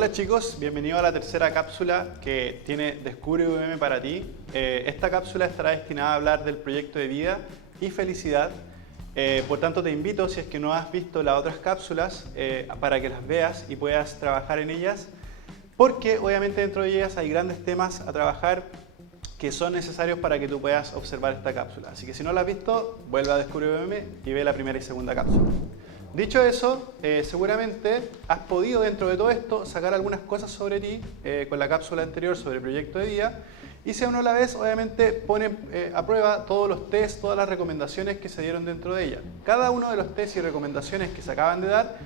Hola chicos, bienvenidos a la tercera cápsula que tiene Descubre UVM para ti. Esta cápsula estará destinada a hablar del proyecto de vida y felicidad. Por tanto te invito, si es que no has visto las otras cápsulas, para que las veas y puedas trabajar en ellas, porque obviamente dentro de ellas hay grandes temas a trabajar que son necesarios para que tú puedas observar esta cápsula. Así que si no la has visto, vuelve a Descubre UVM y ve la primera y segunda cápsula. Dicho eso, seguramente has podido dentro de todo esto sacar algunas cosas sobre ti con la cápsula anterior sobre el proyecto de vida, y si aún no la ves, obviamente pone a prueba todos los tests, todas las recomendaciones que se dieron dentro de ella. Cada uno de los tests y recomendaciones que se acaban de dar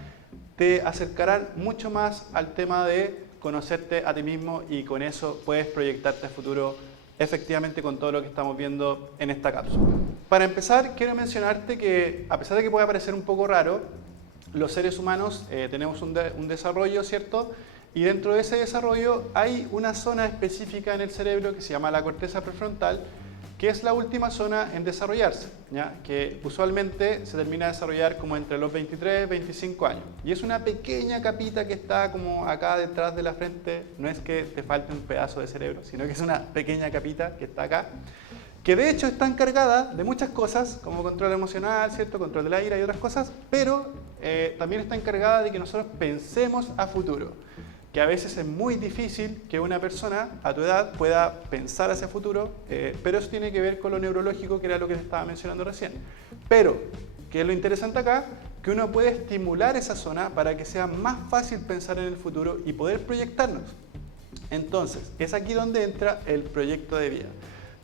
te acercarán mucho más al tema de conocerte a ti mismo, y con eso puedes proyectarte a futuro efectivamente con todo lo que estamos viendo en esta cápsula. Para empezar, quiero mencionarte que, a pesar de que pueda parecer un poco raro, los seres humanos tenemos un desarrollo, ¿cierto? Y dentro de ese desarrollo hay una zona específica en el cerebro que se llama la corteza prefrontal, que es la última zona en desarrollarse, ¿ya? Que usualmente se termina de desarrollar como entre los 23 y 25 años. Y es una pequeña capita que está como acá detrás de la frente. No es que te falte un pedazo de cerebro, sino que es una pequeña capita que está acá, que de hecho está encargada de muchas cosas, como control emocional, ¿cierto? Control de la ira y otras cosas, pero también está encargada de que nosotros pensemos a futuro. Que a veces es muy difícil que una persona a tu edad pueda pensar hacia futuro, pero eso tiene que ver con lo neurológico, que era lo que te estaba mencionando recién. Pero, ¿qué es lo interesante acá? Que uno puede estimular esa zona para que sea más fácil pensar en el futuro y poder proyectarnos. Entonces, es aquí donde entra el proyecto de vida.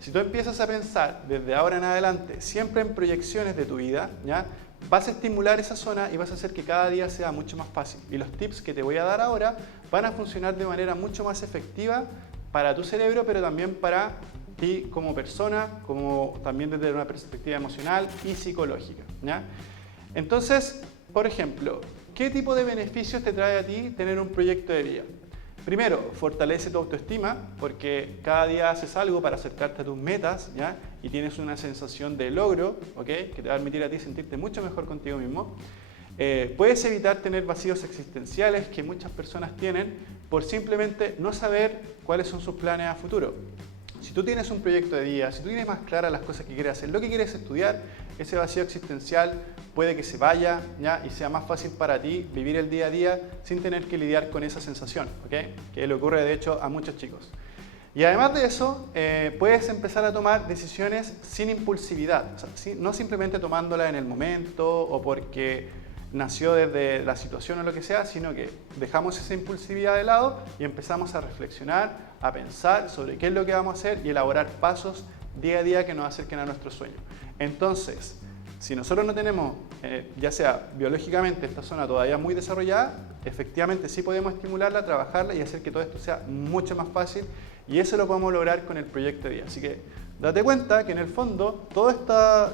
Si tú empiezas a pensar desde ahora en adelante siempre en proyecciones de tu vida, ¿ya? Vas a estimular esa zona y vas a hacer que cada día sea mucho más fácil. Y los tips que te voy a dar ahora van a funcionar de manera mucho más efectiva para tu cerebro, pero también para ti como persona, como también desde una perspectiva emocional y psicológica, ¿ya? Entonces, por ejemplo, ¿qué tipo de beneficios te trae a ti tener un proyecto de vida? Primero, fortalece tu autoestima, porque cada día haces algo para acercarte a tus metas, ¿ya? Y tienes una sensación de logro, ¿ok? Que te va a permitir a ti sentirte mucho mejor contigo mismo. Puedes evitar tener vacíos existenciales que muchas personas tienen por simplemente no saber cuáles son sus planes a futuro. Si tú tienes un proyecto de vida, si tú tienes más claras las cosas que quieres hacer, lo que quieres estudiar, ese vacío existencial puede que se vaya, ¿ya? Y sea más fácil para ti vivir el día a día sin tener que lidiar con esa sensación, ¿ok? Que le ocurre de hecho a muchos chicos. Y además de eso, puedes empezar a tomar decisiones sin impulsividad, o sea, no simplemente tomándola en el momento o porque nació desde la situación o lo que sea, sino que dejamos esa impulsividad de lado y empezamos a reflexionar, a pensar sobre qué es lo que vamos a hacer y elaborar pasos día a día que nos acerquen a nuestro sueño. Entonces, si nosotros no tenemos, ya sea biológicamente, esta zona todavía muy desarrollada, efectivamente sí podemos estimularla, trabajarla y hacer que todo esto sea mucho más fácil, y eso lo podemos lograr con el proyecto de vida. Así que date cuenta que en el fondo todo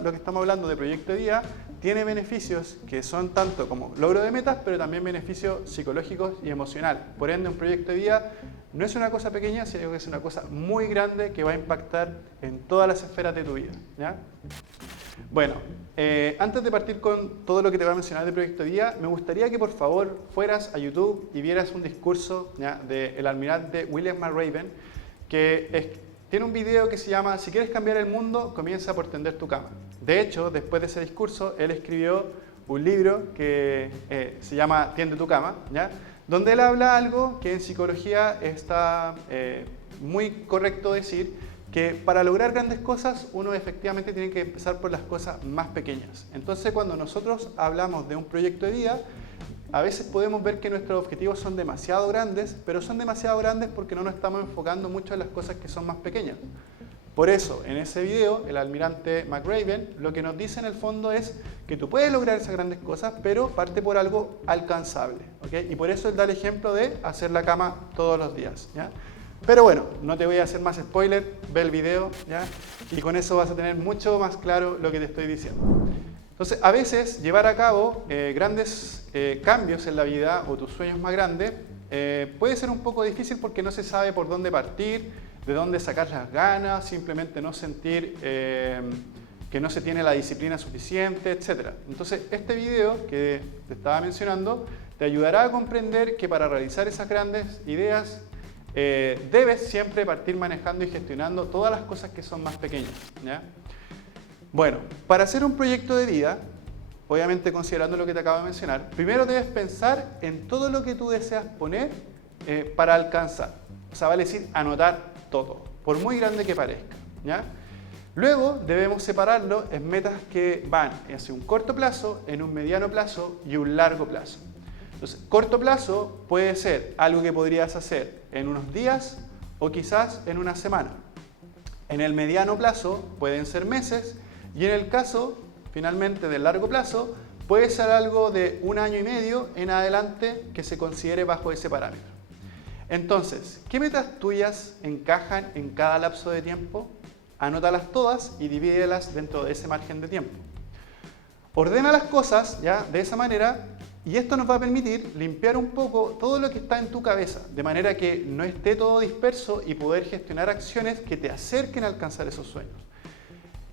lo que estamos hablando de proyecto de vida tiene beneficios que son tanto como logro de metas, pero también beneficios psicológicos y emocionales. Por ende, un proyecto de vida no es una cosa pequeña, sino que es una cosa muy grande que va a impactar en todas las esferas de tu vida, ¿ya? Bueno, antes de partir con todo lo que te voy a mencionar de proyecto de vida, me gustaría que por favor fueras a YouTube y vieras un discurso, ¿ya?, del almirante William McRaven, que tiene un video que se llama "Si quieres cambiar el mundo, comienza por tender tu cama". De hecho, después de ese discurso, él escribió un libro que se llama "Tiende tu cama", ¿ya?, donde él habla algo que en psicología está muy correcto decir, que para lograr grandes cosas uno efectivamente tiene que empezar por las cosas más pequeñas. Entonces, cuando nosotros hablamos de un proyecto de vida, a veces podemos ver que nuestros objetivos son demasiado grandes, pero son demasiado grandes porque no nos estamos enfocando mucho en las cosas que son más pequeñas. Por eso, en ese video, el almirante McRaven lo que nos dice en el fondo es que tú puedes lograr esas grandes cosas, pero parte por algo alcanzable, ¿ok? Y por eso él da el ejemplo de hacer la cama todos los días, ¿ya? Pero bueno, no te voy a hacer más spoiler, ve el video, ¿ya? Y con eso vas a tener mucho más claro lo que te estoy diciendo. Entonces, a veces llevar a cabo grandes cambios en la vida o tus sueños más grandes puede ser un poco difícil porque no se sabe por dónde partir, de dónde sacar las ganas, simplemente no sentir que no se tiene la disciplina suficiente, etc. Entonces, este video que te estaba mencionando te ayudará a comprender que para realizar esas grandes ideas debes siempre partir manejando y gestionando todas las cosas que son más pequeñas, ¿ya? Bueno, para hacer un proyecto de vida, obviamente considerando lo que te acabo de mencionar, primero debes pensar en todo lo que tú deseas poner para alcanzar. O sea, vale decir, anotar todo, por muy grande que parezca, ¿ya? Luego debemos separarlo en metas que van hacia un corto plazo, en un mediano plazo y un largo plazo. Entonces, corto plazo puede ser algo que podrías hacer en unos días o quizás en una semana. En el mediano plazo pueden ser meses y en el caso, finalmente, del largo plazo, puede ser algo de 1 año y medio en adelante que se considere bajo ese parámetro. Entonces, ¿qué metas tuyas encajan en cada lapso de tiempo? Anótalas todas y divídelas dentro de ese margen de tiempo. Ordena las cosas ya de esa manera y esto nos va a permitir limpiar un poco todo lo que está en tu cabeza, de manera que no esté todo disperso y poder gestionar acciones que te acerquen a alcanzar esos sueños.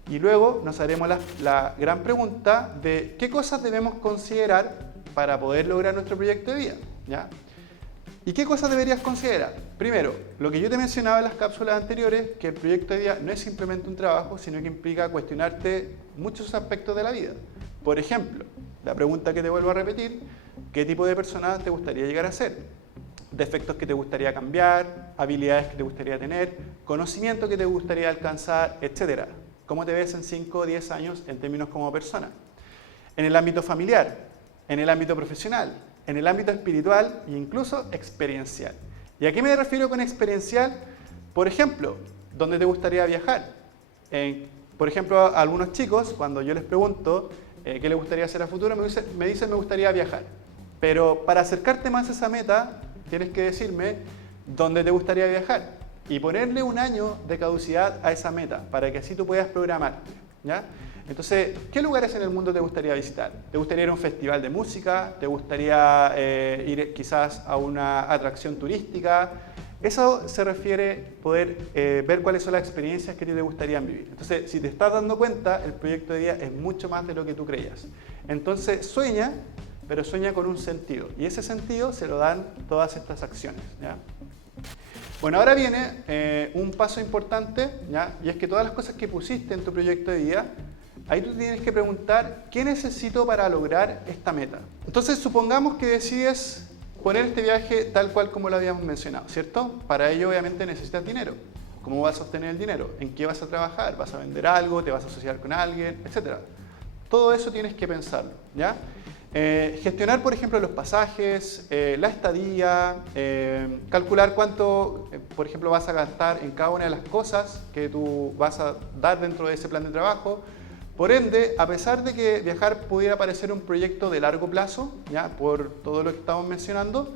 Y luego nos haremos la gran pregunta de qué cosas debemos considerar para poder lograr nuestro proyecto de vida, ¿ya? ¿Y qué cosas deberías considerar? Primero, lo que yo te mencionaba en las cápsulas anteriores, que el proyecto de vida no es simplemente un trabajo, sino que implica cuestionarte muchos aspectos de la vida. Por ejemplo, la pregunta que te vuelvo a repetir, ¿qué tipo de persona te gustaría llegar a ser? Defectos que te gustaría cambiar, habilidades que te gustaría tener, conocimiento que te gustaría alcanzar, etc. ¿Cómo te ves en 5 o 10 años en términos como persona? En el ámbito familiar, en el ámbito profesional, en el ámbito espiritual e incluso experiencial. ¿Y a qué me refiero con experiencial? Por ejemplo, ¿dónde te gustaría viajar? Por ejemplo, a algunos chicos, cuando yo les pregunto qué les gustaría hacer a futuro, me dicen me gustaría viajar. Pero para acercarte más a esa meta, tienes que decirme dónde te gustaría viajar y ponerle un año de caducidad a esa meta, para que así tú puedas programarte, ¿ya? Entonces, ¿qué lugares en el mundo te gustaría visitar? ¿Te gustaría ir a un festival de música? ¿Te gustaría ir quizás a una atracción turística? Eso se refiere a poder ver cuáles son las experiencias que te gustarían vivir. Entonces, si te estás dando cuenta, el proyecto de vida es mucho más de lo que tú creías. Entonces, sueña, pero sueña con un sentido. Y ese sentido se lo dan todas estas acciones, ¿ya? Bueno, ahora viene un paso importante, ¿ya? Y es que todas las cosas que pusiste en tu proyecto de vida, ahí tú tienes que preguntar, ¿qué necesito para lograr esta meta? Entonces, supongamos que decides poner este viaje tal cual como lo habíamos mencionado, ¿cierto? Para ello, obviamente, necesitas dinero. ¿Cómo vas a obtener el dinero? ¿En qué vas a trabajar? ¿Vas a vender algo? ¿Te vas a asociar con alguien? Etcétera. Todo eso tienes que pensarlo, ¿ya? Gestionar, por ejemplo, los pasajes, la estadía, calcular cuánto, por ejemplo, vas a gastar en cada una de las cosas que tú vas a dar dentro de ese plan de trabajo. Por ende, a pesar de que viajar pudiera parecer un proyecto de largo plazo, ¿ya? Por todo lo que estamos mencionando,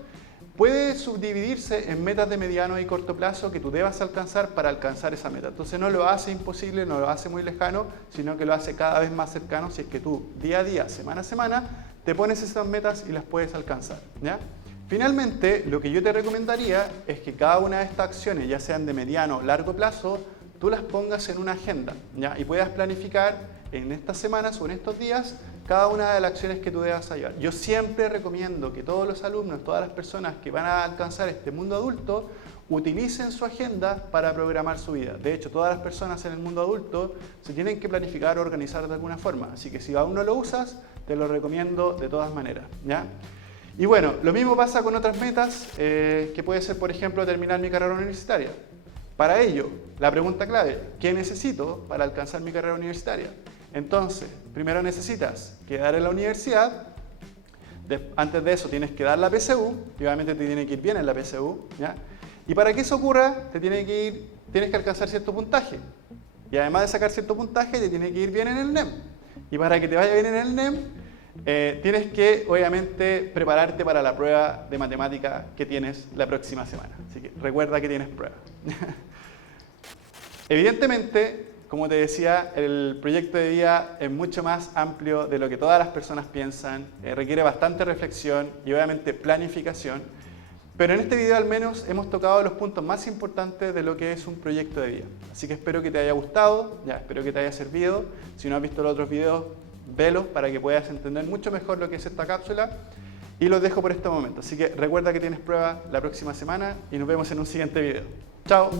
puede subdividirse en metas de mediano y corto plazo que tú debas alcanzar para alcanzar esa meta. Entonces no lo hace imposible, no lo hace muy lejano, sino que lo hace cada vez más cercano si es que tú día a día, semana a semana, te pones esas metas y las puedes alcanzar, ¿ya? Finalmente, lo que yo te recomendaría es que cada una de estas acciones, ya sean de mediano o largo plazo, tú las pongas en una agenda, ¿ya? Y puedas planificar en estas semanas o en estos días cada una de las acciones que tú debas llevar. Yo siempre recomiendo que todos los alumnos, todas las personas que van a alcanzar este mundo adulto, utilicen su agenda para programar su vida. De hecho, todas las personas en el mundo adulto se tienen que planificar o organizar de alguna forma. Así que si aún no lo usas, te lo recomiendo de todas maneras, ¿ya? Y bueno, lo mismo pasa con otras metas, que puede ser, por ejemplo, terminar mi carrera universitaria. Para ello, la pregunta clave, ¿qué necesito para alcanzar mi carrera universitaria? Entonces, primero necesitas quedar en la universidad, antes de eso tienes que dar la PSU, y obviamente te tiene que ir bien en la PSU, ¿ya? Y para que eso ocurra, tienes que alcanzar cierto puntaje. Y además de sacar cierto puntaje, te tiene que ir bien en el NEM. Y para que te vaya bien en el NEM, tienes que, obviamente, prepararte para la prueba de matemática que tienes la próxima semana. Así que recuerda que tienes prueba. Evidentemente, como te decía, el proyecto de vida es mucho más amplio de lo que todas las personas piensan, requiere bastante reflexión y obviamente planificación, pero en este video al menos hemos tocado los puntos más importantes de lo que es un proyecto de vida. Así que espero que te haya gustado, espero que te haya servido. Si no has visto los otros videos, velos para que puedas entender mucho mejor lo que es esta cápsula. Y los dejo por este momento. Así que recuerda que tienes prueba la próxima semana y nos vemos en un siguiente video. ¡Chao!